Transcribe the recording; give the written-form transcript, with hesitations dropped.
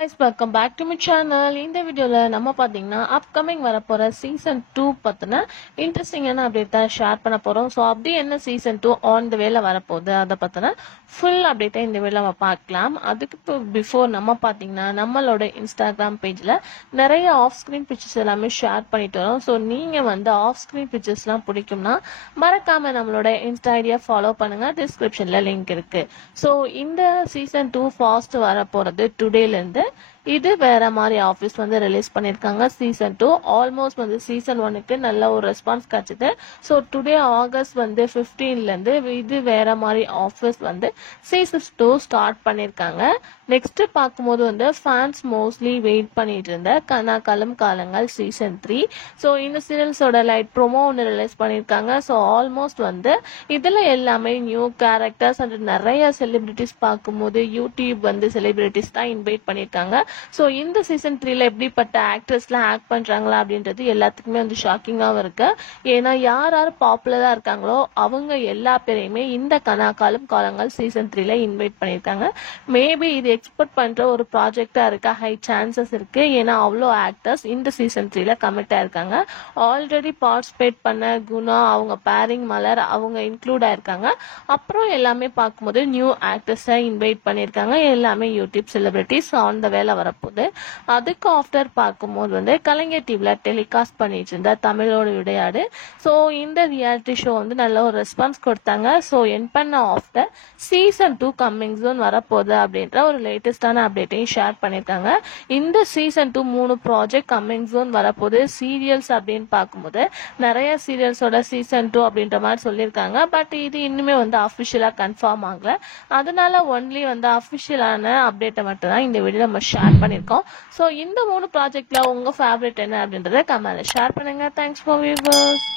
Guys, welcome back to my channel. In the video நம்ம பாத்தீங்கன்னா upcoming வரப்போற season 2 பத்தின இன்ட்ரெஸ்டிங்கான அப்டேட் தான் ஷேர் பண்ண போறோம். ஸோ அப்படி என்ன season 2 on the வேல வரப்போகுது அதை பத்தின ஃபுல் அப்டேட்டை இந்த வீடியோல நம்ம பார்க்கலாம். அதுக்கு பிஃபோர் நம்ம பாத்தீங்கன்னா நம்மளோட இன்ஸ்டாகிராம் பேஜ்ல நிறைய ஆஃப் ஸ்கிரீன் பிக்சர்ஸ் எல்லாமே ஷேர் பண்ணிட்டு வரோம். ஸோ நீங்க வந்து ஆஃப் ஸ்கிரீன் பிக்சர்ஸ்லாம் பிடிக்கும்னா மறக்காம நம்மளோட இன்ஸ்டா ஐடியா ஃபாலோ பண்ணுங்க. டிஸ்கிரிப்ஷன்ல லிங்க் இருக்கு. ஸோ இந்த சீசன் 2 ஃபாஸ்ட் வரப்போறது டுடேல இருந்து இது வேற மாதிரி ஆஃபீஸ் வந்து ரிலீஸ் பண்ணியிருக்காங்க. சீசன் 2 ஆல்மோஸ்ட் வந்து சீசன் 1க்கு நல்ல ஒரு ரெஸ்பான்ஸ் கிடைச்சது. ஸோ டுடே ஆகஸ்ட் வந்து 15லேருந்து இது வேற மாதிரி ஆஃபீஸ் வந்து சீசன் 2 ஸ்டார்ட் பண்ணியிருக்காங்க. நெக்ஸ்ட் பார்க்கும்போது வந்து ஃபேன்ஸ் மோஸ்ட்லி வெயிட் பண்ணிட்டு இருந்த கனாக்காலம் காலங்கள் சீசன் 3. ஸோ இந்த சீரியல்ஸோட லைட் ப்ரோமோ ஒன்று ரிலீஸ் பண்ணியிருக்காங்க. ஸோ ஆல்மோஸ்ட் வந்து இதில் எல்லாமே நியூ கேரக்டர்ஸ் அண்ட் நிறைய செலிபிரிட்டிஸ் பார்க்கும்போது யூடியூப் வந்து செலிபிரிட்டிஸ் தான் இன்வைட் பண்ணியிருக்காங்க. ஸோ இந்த சீசன் 3ல எப்படிப்பட்ட ஆக்டர்ஸ்லாம் ஆக்ட் பண்றாங்களா அப்படின்றது எல்லாத்துக்குமே வந்து ஷாக்கிங்காகவும் இருக்கு. ஏன்னா யார் யார் பாப்புலரா இருக்காங்களோ அவங்க எல்லா பேரையுமே இந்த கனாக்காலம் காலங்கள் சீசன் 3ல இன்வைட் பண்ணியிருக்காங்க. மேபி இது எக்ஸ்பெக்ட் பண்ற ஒரு ப்ராஜெக்டா இருக்க ஹை சான்சஸ் இருக்கு. ஏன்னா அவ்வளோ ஆக்டர்ஸ் இந்த சீசன் 3ல கமிட் ஆயிருக்காங்க. ஆல்ரெடி பார்ட்டிசிபேட் பண்ண குணா, அவங்க பேரிங் மலர், அவங்க இன்க்ளூட் ஆயிருக்காங்க. அப்புறம் எல்லாமே பார்க்கும்போது நியூ ஆக்டர்ஸை இன்வைட் பண்ணியிருக்காங்க. எல்லாமே யூடியூப் செலிபிரிட்டிஸ் ஆன் த வேலை வரப்போகுது. அதுக்கு ஆஃப்டர் பார்க்கும்போது வந்து கலைஞர் டிவில டெலிகாஸ்ட் பண்ணிட்டு இருந்த தமிழோட விளையாடு. ஸோ இந்த ரியாலிட்டி ஷோ வந்து நல்ல ஒரு ரெஸ்பான்ஸ் கொடுத்தாங்க. ஸோ என் பண்ண ஆஃப்டர் சீசன் 2 கம்மிங் ஜோன் வரப்போகுது அப்படின்ற ஒரு லேட்டஸ்டான அப்டேட்டையும் ஷேர் பண்ணியிருக்காங்க. இந்த சீசன் 2 3 ப்ராஜெக்ட் கம்மிங் ஜோன் வரப்போகுது. சீரியல்ஸ் அப்படின்னு பார்க்கும்போது நிறைய சீரியல்ஸோட சீசன் 2 அப்படின்ற மாதிரி சொல்லியிருக்காங்க. பட் இது இன்னுமே வந்து அஃபிஷியலாக கன்ஃபார்ம் ஆகல. அதனால ஒன்லி வந்து அஃபிஷியலான அப்டேட்டை மட்டும் தான் இந்த வீடியோ நம்ம ஷேர் பண்ணியிருக்கோம். ஸோ இந்த 3 ப்ராஜெக்ட்ல உங்க ஃபேவரட் என்ன அப்படின்றத கமெண்ட்ல ஷேர் பண்ணுங்க. Thanks for viewers.